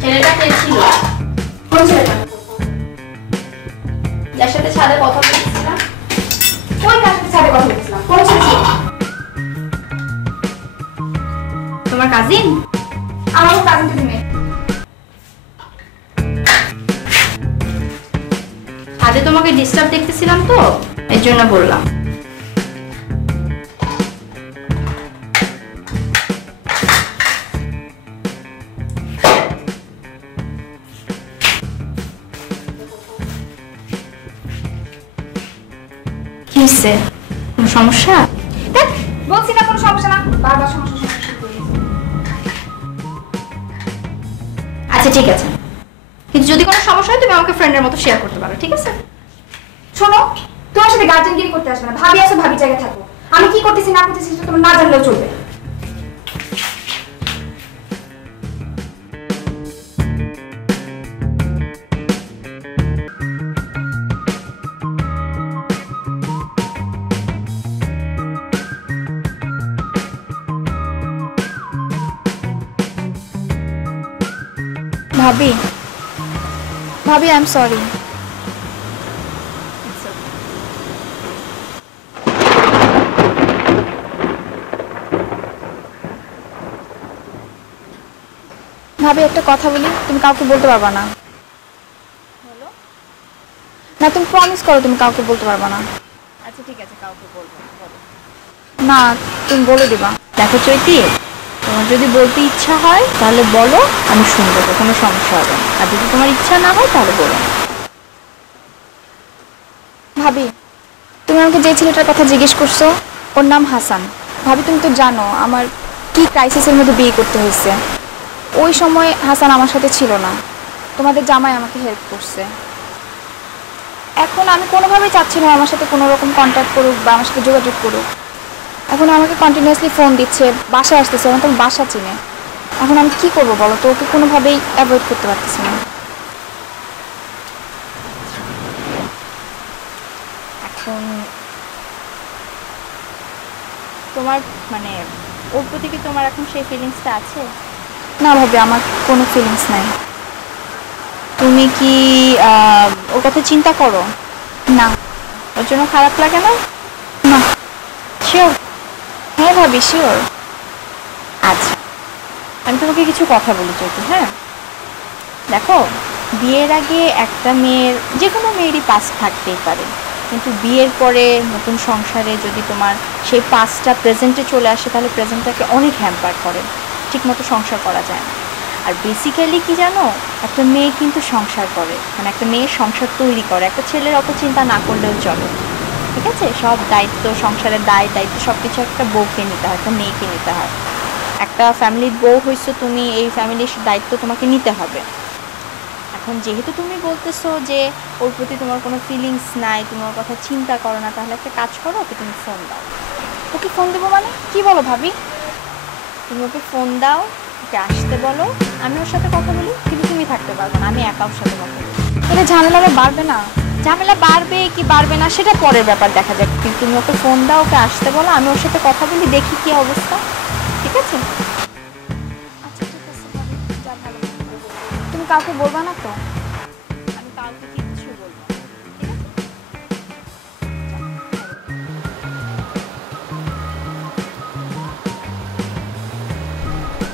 ছেলেটা কে ছিল? কোন ছেলেটা? যার সাথে ছাদে কথা বলছিলাম? ওই কার সাথে ছাদে কথা বলছিলাম? কোন ছেলে ছিল? তোমার কাজিন? আমারও কাজিন তুমি মেয়ে। ছাদে তোমাকে ডিস্টার্ব দেখতেছিলাম তো, এর জন্য বললাম। কি হচ্ছে? কোনো সমস্যা? বলছি না কোনো সমস্যা না, বারবার সমস্যা। আচ্ছা ঠিক আছে, কিন্তু যদি কোনো সমস্যা হয় তুমি আমাকে ফ্রেন্ডের মতো শেয়ার করতে পারো, ঠিক আছে? শোনো, তোমার সাথে গার্জেনগিরি করতে আসবে না। ভাবি আসো, ভাবি জায়গায় থাকো। আমি কি করতেছি না করতেছি সেটা তোমার না জানলেও চলবে। ভাবি, ভাবি আই এম সরি। ভাবি একটা কথা বলি, তুমি কাউকে বলতে পারবা না। না তুমি প্রমিস করো তুমি কাউকে বলতে পারবা না। আচ্ছা ঠিক আছে, কাউকে বলবো না। না তুমি বলে দিবা। দেখো চৈতি, তোমার যদি বলতে ইচ্ছা হয় তাহলে বলো, আমি শুনবো, তো কোনো সমস্যা হবে না। আর যদি তোমার ইচ্ছা না হয় তাহলে বলো না। ভাবি, তুমি আমাকে যে ছেলেটার কথা জিজ্ঞেস করছো ওর নাম হাসান। ভাবি তুমি তো জানো আমার কি ক্রাইসিসের মধ্যে বিয়ে করতে হয়েছে। ওই সময় হাসান আমার সাথে ছিল না, তোমাদের জামাই আমাকে হেল্প করছে। এখন আমি কোনোভাবেই চাচ্ছি না আমার সাথে কোনো রকম কন্ট্যাক্ট করুক বা আমার সাথে যোগাযোগ করুক। এখন আমাকে কন্টিনিউয়াসলি ফোন দিচ্ছে, বাসায় আসতেছে, এখন তো বাসা চিনে। এখন আমি কি করবো বলো তো, ওকে কোনোভাবেই অ্যাভয়েড করতে পারতেছি না। এখন তোমার মানে ওর প্রতি কি তোমার এখন সেই ফিলিংসটা আছে? না ভাবি, আমার কোনো ফিলিংস নাই। তুমি কি ওর কথা চিন্তা করো? না। ওর জন্য খারাপ লাগে না? না। শিওর? হ্যাঁ ভাবি শিওর। আচ্ছা, আমি তোমাকে কিছু কথা বলি চৈতি। হ্যাঁ দেখো, বিয়ের আগে একটা মেয়ের, যে কোনো মেয়েরই পাস্ট থাকতেই পারে, কিন্তু বিয়ের পরে নতুন সংসারে যদি তোমার সেই পাস্টটা প্রেজেন্টে চলে আসে তাহলে প্রেজেন্টটাকে অনেক হ্যাম্পার করে, ঠিকমতো সংসার করা যায় না। আর বেসিক্যালি কি জানো, একটা মেয়ে কিন্তু সংসার করে, মানে একটা মেয়ে সংসার তৈরি করে, একটা ছেলের অত চিন্তা না করলেও চলে। ঠিক আছে, সব দায়িত্ব, সংসারের দায়িত্ব সব কিছু একটা বউকে নিতে হয়, একটা মেয়েকে নিতে হয়। একটা ফ্যামিলির বউ হইছো তুমি, এই ফ্যামিলির দায়িত্ব তোমাকে নিতে হবে। এখন যেহেতু তুমি বলতেছো যে ওর প্রতি তোমার কোনো ফিলিংস নাই, তুমি ওর কথা চিন্তা করো না, তাহলে একটা কাজ করো, ওকে তুমি ফোন দাও। ওকে ফোন দেবো মানে কি বলো ভাবি? তুমি ওকে ফোন দাও, ওকে আসতে বলো, আমি ওর সাথে কথা বলি, কিন্তু তুমি থাকতে পারবে না, আমি একা ওর সাথে কথা বলি। এটা ঝামেলাটা বাড়বে না? ঝামেলা বাড়বে কি বাড়বে না সেটা পরের ব্যাপার, দেখা যাক। কিন্তু তুমি ওকে ফোন দাও, ওকে আসতে বলো, আমি ওর সাথে কথা বলি, দেখি কি অবস্থা। ঠিক আছে? আচ্ছা ঠিক আছে ভাবি, যা ভালো। তুমি কাউকে বলবা না তো?